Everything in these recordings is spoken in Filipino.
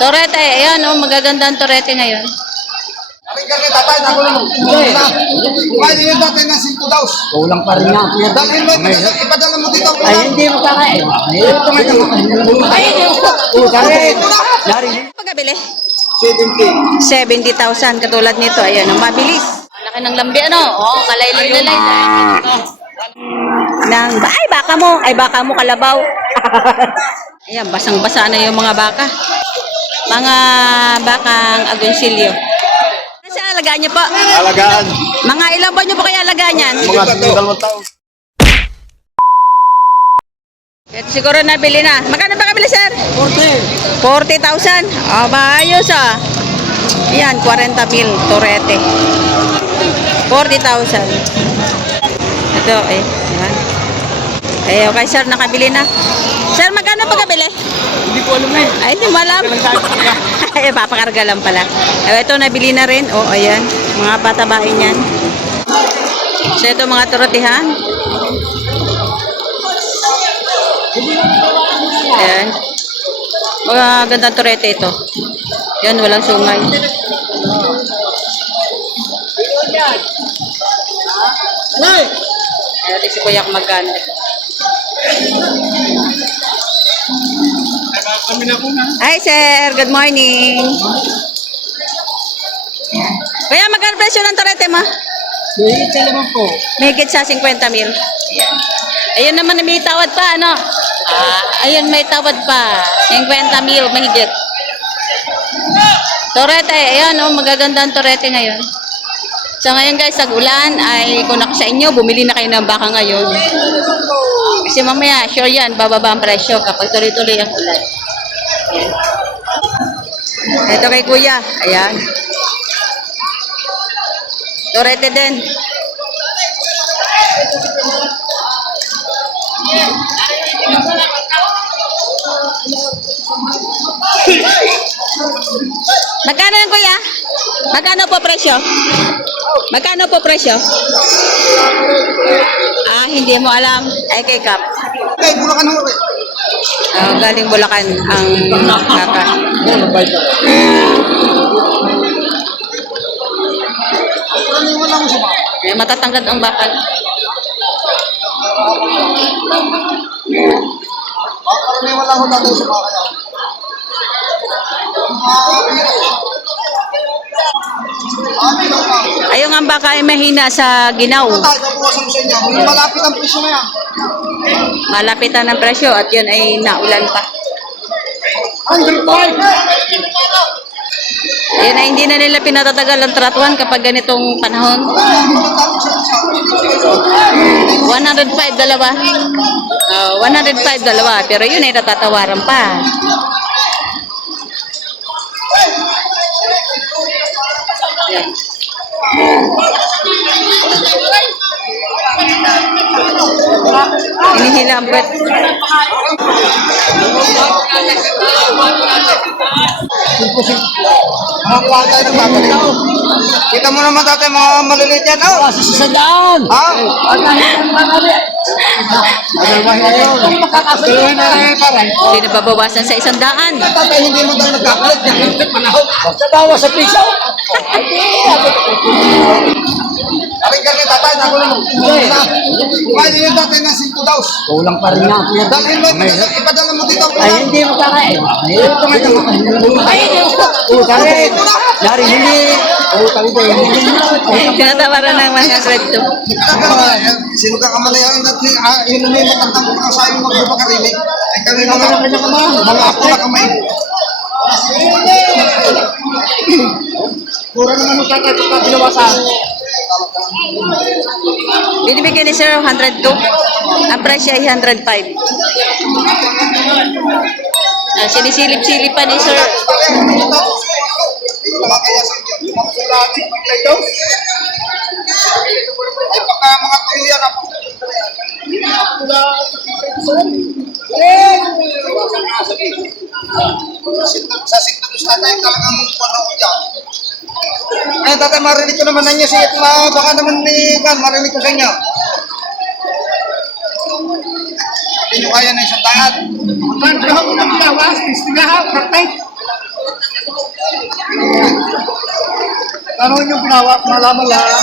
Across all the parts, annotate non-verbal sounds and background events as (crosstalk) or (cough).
Torete, ayan oh, magaganda ang torete ngayon. Aring ka rin, tatay, ako lang. Kumain yun dati ng 5 daws. Kulang pa rin kuya. Dalhin mo, ipadala- mo dito. Ay, hindi mo kakain. Ay, Oo, kakain. Dari. Pagkabili? 70. 70,000 katulad nito. Ayan, ang mabilis. Ang Laki ng lambi, ano? Oo, oh, kalaylay na Nang, ay, baka mo. Ay, baka mo kalabaw. (laughs) Ayan, basang-basa na yung mga baka. Mga bakang agonsilyo. Ano sa alagaan niyo po? Alagaan. Mga ilang buwan niyo po kaya alagaan yan? Mga dalawang taon. Ito siguro nabili na. Magkano pa kabili, sir? 40. 40,000. Aba, ayos ah. Yan, 40 mil, torete. 40,000. Ito, eh. Yan. Eh, okay, sir, nakabili na. Sir, magkano pagkabili? Ko alam eh. Ay, hindi mo alam. Ay, papakarga lang pala. Eh, ito, nabili na rin. Oh, ayan. Mga patabain yan. So, ito mga torotihan. Ayan. Mga gandang torete ito. Yan, walang sungay. Ayan, si Kuya kung magkano. Hi, sir. Good morning. Kuya, magkano presyo ng torete mo? Hihit na naman po. Mahigit sa 50 mil. Ayun naman, may tawad pa, ano? Ah, ayun, may tawad pa. 50 mil, mahigit. Torete, ayan, oh, magaganda ang torete ngayon. So ngayon guys, sa ulan, ay kung ako sa inyo, bumili na kayo ng baka ngayon. Kasi mamaya, sure yan, bababa ang presyo kapag tuloy-tuloy ang ulan. Ito kay kuya, ayan. Torete din. Magkano yan, kuya? Magkano po presyo? Magkano po presyo? Ah, hindi mo alam. Ay, kay Kap. Okay, bulakan mo rin. Ah, galing Bulacan ang kaka. May matatangkad ang bakal. Karaniwan lang mo dati sa mga kaya. Ayun ang baka ay mahina sa ginaw. Malapit ang presyo na yan. Malapitan ng presyo at yun ay naulan pa. 105! Yan ay hindi na nila pinatatagal ang tratuan kapag ganitong panahon. 105 dalawa. Oh, 105 dalawa. Pero yun ay natatawaran pa. Hinihila ang ng babalik. Kita mo naman tatay mga maliliit yan. Oh. Kasi sa sandaan. Ha? Ang pa kami. Dalawa na lang yung parang. Hindi na babawasan sa isang daan. Tatay, hindi mo tayo nagkakalit. Hindi panahon. Sa bawa sa piso. Aring ka rin, tatay, ako lang. Kumain yun dati ng 5 daws. Kulang pa rin kuya. Dalhin mo, ipadala- mo dito. Ay, hindi mo kakain. Ay, Oo, kakain. Dari, hindi. Utang ko. Hindi. Tinatawaran ng 102. Sino ka kamalayan at ah, yun may matandang ko sa yung magpapakarinig. Ay kami mga mga ako na kamay. Pura naman mo tatay kung pabinawasan. Binibigyan ni Sir 102. Ang presyo ay 105. Ah, sinisilip-silip pa ni Sir. Kaya sa inyo, mga sulati, maglayo. Ay baka mga trilyan ako. Sa sintanos tatay, talagang puno ko dyan. Ay, tatay, marinig ko naman na niyo siya. Ma, baka naman ni Kan, marinig ko sa inyo. Hindi nyo kaya na isang daan. Magkano mo ng lawas? Istigahaw, tatay. Ano yung pinawak? Malaman lang.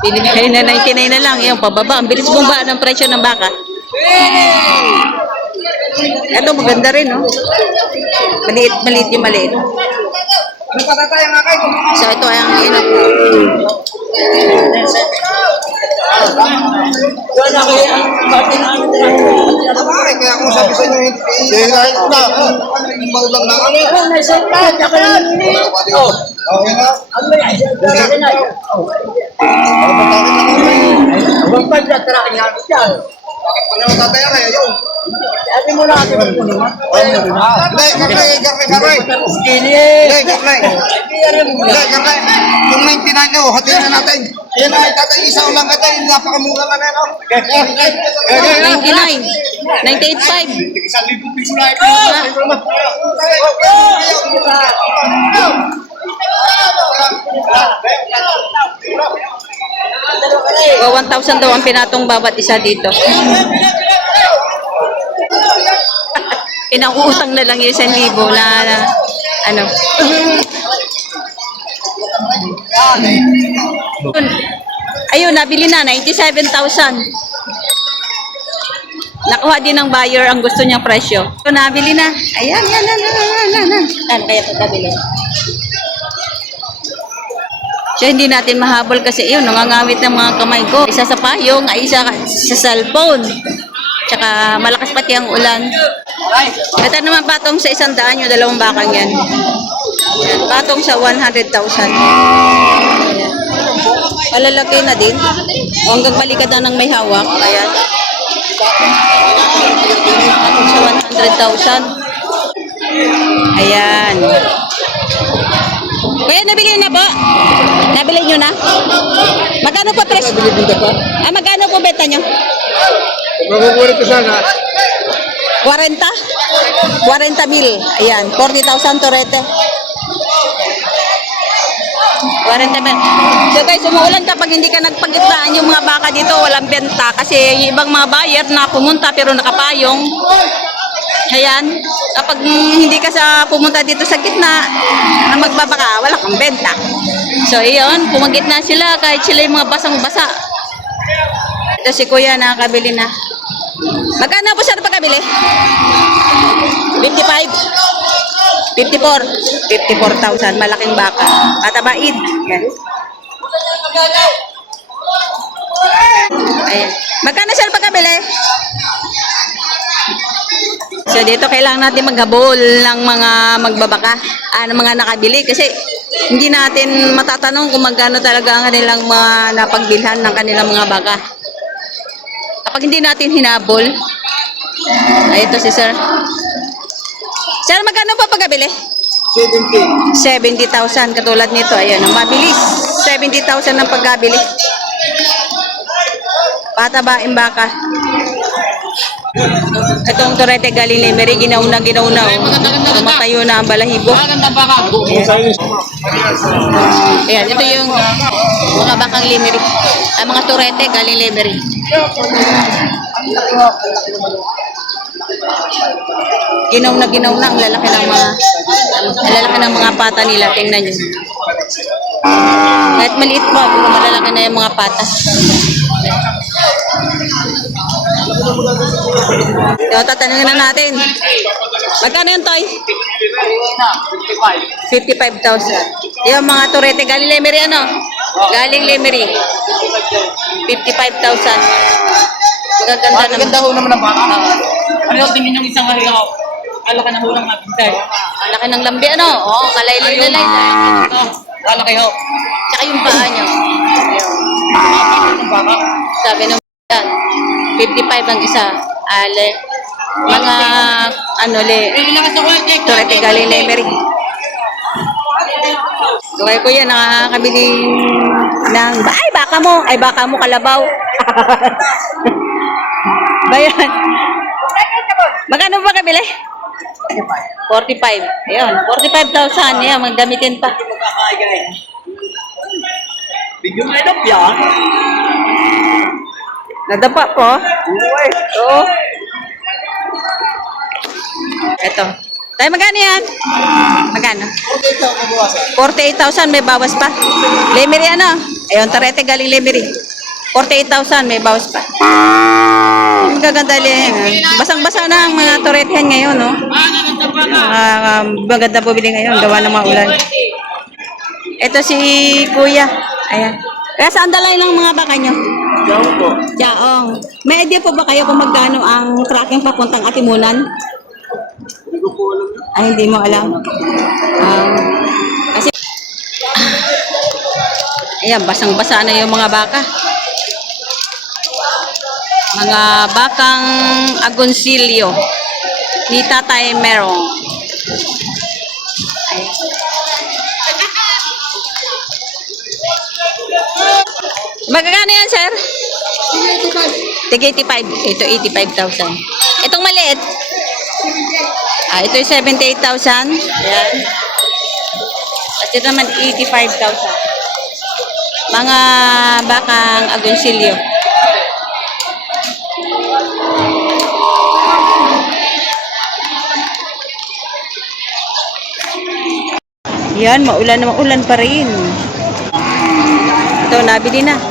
Ay na 99 na lang. Yung pababa. Ang bilis bumaba ng presyo ng baka. Ito maganda rin, no? Maliit, maliit yung maliit. So ito ay ang yun. Hmm. Na Ay, kaya kung sabi sa inyo, hindi kahit na. Magulang na kami. Oh, may senta. Tsaka ini. Oh, okay na. Ano yan? Dati na. Oh. Huwag pa dyan. Tara, kanya ako dyan. Bakit pa naman tatay Aray? Ayun. Ate mo na ako po naman. Hindi, karnay, karnay, karnay. Skinny eh. Hindi, na. karnay. Yung 99 nyo, hatiin na natin. Yan ay tatay, isa ulang ka tayo. Napakamura ka na, no? 99. 98.5. Isang libong piso na ito. O 1,000 daw ang pinatong bawat isa dito. Pinauutang (laughs) na lang yung 1,000 na, na ano. (laughs) Ayun, nabili na, 97,000. Nakuha din ng buyer ang gusto niyang presyo. So, nabili na. Ayan, yan, yan, yan, yan, yan, yan. Kaya pagkabili? So, hindi natin mahabol kasi yun, nangangamit ng mga kamay ko. Isa sa payong, ay isa sa cellphone. Tsaka malakas pati ang ulan. Ito naman patong sa isang daan yung dalawang bakang yan. Yan, patong sa 100,000. Ayan. Malalaki na din. O hanggang balikat na ng may hawak. Ayan. Patong sa 100,000. Ayan. Kaya nabili na po? Nabili nyo na? Magkano po presyo? Ah, magkano po benta nyo? Makukulit ko sana. 40? 40 mil. Ayan, 40,000 torete. 40 mil. So guys, umuulan kapag hindi ka nagpagitnaan yung mga baka dito, walang benta. Kasi yung ibang mga buyer na pumunta pero nakapayong. Ayan, kapag hindi ka sa pumunta dito sa gitna na magbabaka, wala kang benta. So, iyon, pumagitna sila kahit sila yung mga basang-basa. Ito si Kuya nakakabili na. Magkano po siya pagkabili? 55. 54. 54,000. Malaking baka. Katabaid. Yan. Ayan. Magkano siya pagkabili? So dito kailangan natin maghabol ng mga magbabaka, ah, ng mga nakabili kasi hindi natin matatanong kung magkano talaga ang kanilang mga napagbilhan ng kanilang mga baka. Kapag hindi natin hinabol, ay ito si sir. Sir, magkano po pagkabili? 70. 70,000 katulad nito. Ayan, ang mabilis. 70,000 ang pagkabili. Patabaing baka. Itong Torete galing Lemery, ginauna ginauna. Oh. Matayo na ang balahibo. Ayan, ito yung mga bakang Lemery. Ang mga Torete galing Lemery. Ginaw na ginaw na ang lalaki ng mga ang lalaki ng mga pata nila. Tingnan nyo. Kahit maliit pa, malalaki na yung mga pata. So, tatanungin na natin. Magkano yung toy? 55,000. Yung mga turete, galing Lemery ano? Galing Lemery. 55,000. Magaganda naman. Maganda ho naman ang baka. Ano tingin yung isang hari ako? Kala ka na hulang natin tayo. Ang laki ng lambi ano? Oo, kalaylay na lay. Kala kayo. Tsaka yung paa niya. Ang baka. Sabi nung yan, 55 ang isa. Ale. Mga ano le, turete galing Lemery. So kay kuya nakakabili ng, ay baka mo, ay baka mo kalabaw. (laughs) Bayan. Magkano ba kabili? 45. Ayun, 45,000. Yan, magdamitin pa. Bigyan mo na yan. Nadapa po. Oo. Ito. Tayo magkano yan? Magkano? 48,000 may bawas pa. Lemery ano? Ayun, tarete galing Lemery. 48,000 may bawas pa. Ang gaganda din. Basang-basa na ang mga toretihan ngayon, no? Ah, maganda po bili ngayon, gawa ng mga ulan. Ito si Kuya. Ayan. Kaya saan dalay ng mga baka nyo? Diyan po. Jaong. May idea po ba kayo kung magkano ang tracking papuntang Atimunan? Ay, hindi mo alam. Um, kasi, ayan, basang-basa na yung mga baka. Mga bakang agonsilyo ni Tatay Merong. Ayan. Magkano yan, sir? Tig 85. Ito 85,000. Itong maliit. Ah, ito yung 78,000. Ayan. At ito naman 85,000. Mga bakang agonsilyo. Yan, maulan na maulan pa rin. Ito, nabili na.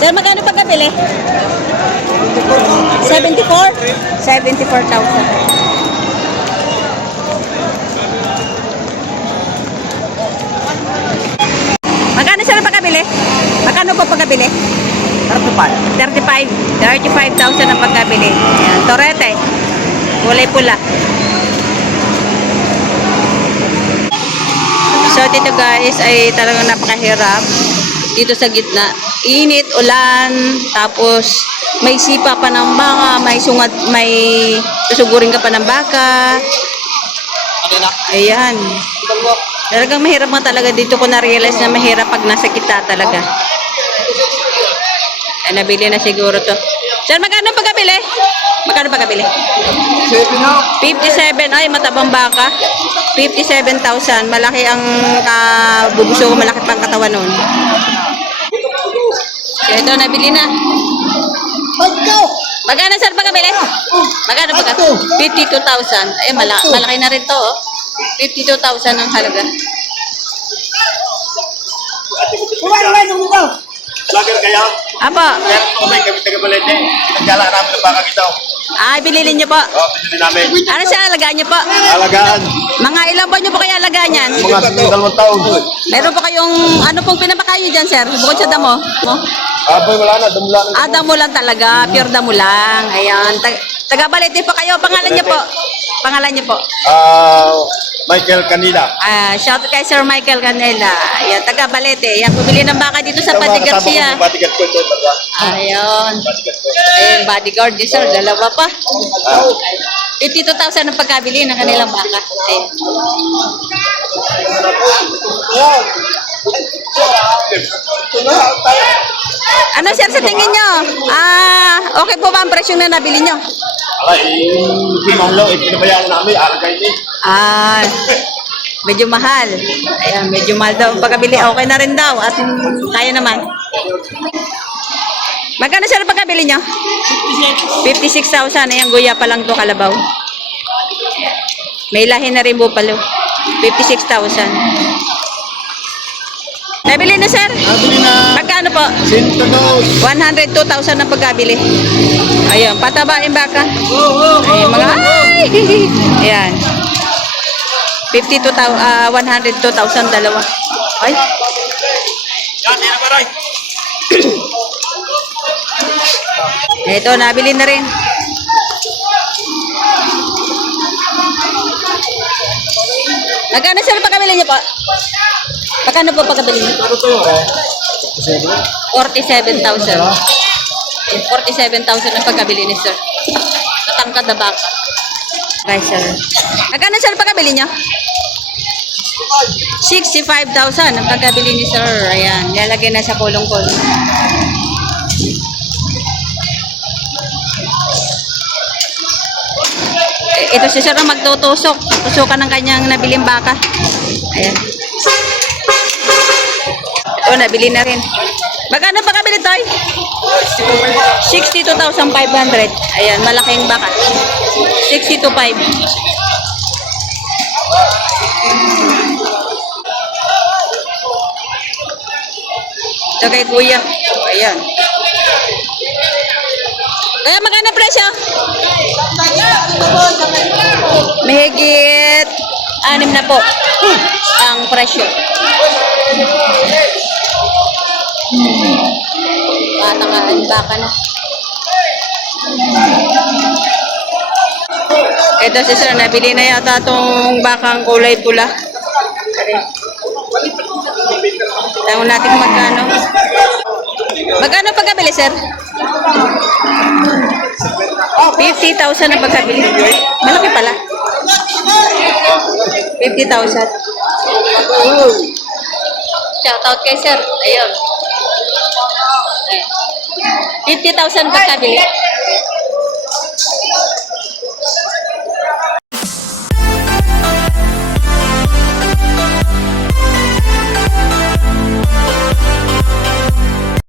Sir, magkano pagkabili? 74? 74,000. Magkano sir pagkabili? Magkano po pagkabili? 35. 35. 35,000 ang pagkabili. Ayan, torete. Kulay pula. So, dito guys, ay talagang napakahirap. Dito sa gitna. Init, ulan, tapos may sipa pa ng baka, may sungat, may susugurin ka pa ng baka. Ayan. Talagang mahirap nga talaga dito ko na-realize na mahirap pag nasa kita talaga. Ay, nabili na siguro to. Sir, magkano pagkabili? Magkano pagkabili? 57. Ay, matabang baka. 57,000. Malaki ang kabubuso ko. Malaki pang katawan nun. Ito, nabili na. Magkano, sir, pagkabili? Magkano pagkabili? 52,000. Ay, mala malaki na rin to, oh. 52,000 ang halaga. Lager kaya? Apo. Meron ko may kami taga Balete. Pinagkala namin ng baka kita. Ay, bililin niyo po. O, pinili namin. Ano siya alagaan niyo po? Alagaan. Mga ilang buwan niyo po kaya alagaan yan? Mga dalawang taon. Meron po kayong, ano pong pinapakain niyo dyan, sir? Bukod sa damo? Mo? Aboy, wala na. Dumula na. Ah, damo lang talaga. Pure damo lang. Ayan. Tag Taga-balete po kayo. Pangalan niyo po. Pangalan niyo po. Ah, Michael Canila. Ah, shout out kay Sir Michael Canela. Ayan, taga-balete. Ayan, bumili ng baka dito sa Pati Garcia. Bodyguard ko ito. talaga. Ayun. Ko. Ayun, bodyguard niyo, sir. Dalawa pa. Ah, 52,000 ang pagkabili ng kanilang baka. Ayun. Ano, sir, sa tingin nyo? Ah, okay po ba ang presyo na nabili nyo? Ay, pinanglaw. Eh, pinabayaan namin. Aragay ni. Ah, medyo mahal. Ayan, medyo mahal daw. Pagkabili, okay na rin daw. At mm, kaya naman. Magkano sir pagkabili nyo? 56,000. Ayan, guya pa lang to kalabaw. May lahi na rin bupalo. 56,000. Nabili na sir? Nabili na. Magkano po? Sintonos. 102,000 ang pagkabili. Ayun, patabain baka. Ay, mga ay! (laughs) Ayan. 52,000, ah 102,000 dalawa. Ay, Yan, yan ang maray. ito, nabili na rin. Magkano sir pagkabili niyo po? Magkano po pagkabili niyo? Ano to yun? 47,000. 47,000 ang pagkabili ni sir. Natangkad na baka. Guys, sir. Magkano sir pagkabili nyo? 65,000 ang pagkabili ni sir. Ayan, lalagay na sa kulong-kulong. Ito si sir ang magtutusok. Tusukan ng kanyang nabiling baka. Ayan. Ito, nabili na rin. Magkano pa kabili, Toy? 62,500. Ayan, malaking baka. 62,500. Ito kay kuya. Ayan. Kaya magkano presyo? Mahigit anim na po ang presyo. Patakaan baka na. Ito si sir, nabili na yata itong bakang kulay pula. Tangon natin kung magkano. Magkano pagkabili, sir? 50,000 ang pagkabili. Malaki pala. 50,000. Shout out kay sir. Ayun. 50,000 pagkabili.